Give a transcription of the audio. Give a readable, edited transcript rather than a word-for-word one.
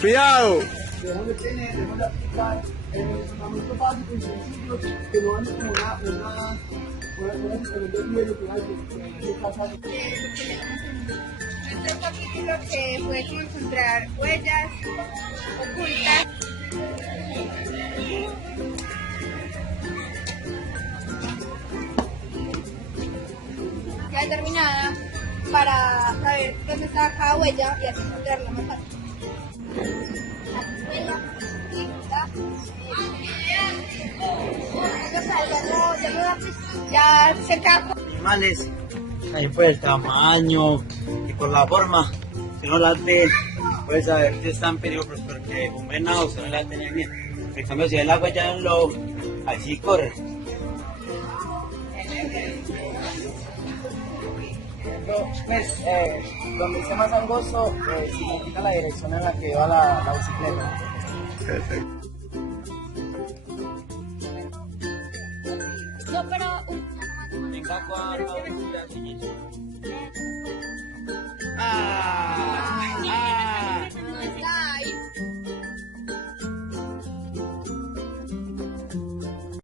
Cuidado. Debemos de tener, debemos de aplicar fundamentos básicos y sencillos que no van como una situación de riesgo que pasa. Nuestro capítulo que fue como encontrar huellas ocultas. Ya determinada para saber dónde está cada huella y así encontrarla más fácil. Ya cerca. Animales, ahí por el tamaño y por la forma, si no las ve, puede saber si están peligrosos porque un venado se no las tiene bien. En cambio, si el agua ya en lo, así corre. Pues, donde esté más angosto, significa la dirección en la que va la bicicleta. Perfecto. No, pero Venga, cuatro, ah.